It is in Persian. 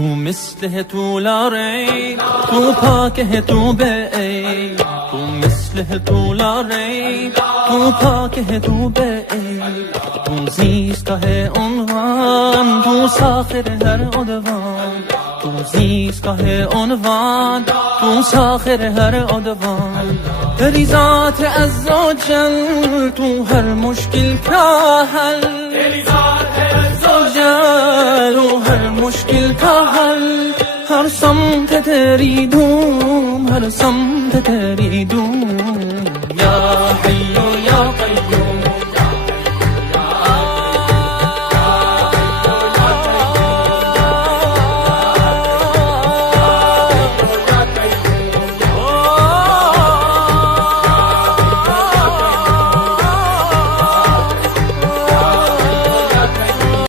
تو مثل تو لاری تو پاکه تو بی تو مثل تو لاری تو پاکه تو بی تو زیستگاه عنوان تو ساخر هر عنوان تو زیستگاه عنوان تو ساخر هر عنوان تری ذات عزوجل تو هر مشکل کا حل تری ذات عزوجل تو هر مشکل کا حل هر سمت تری دوم هر سمت تری دوم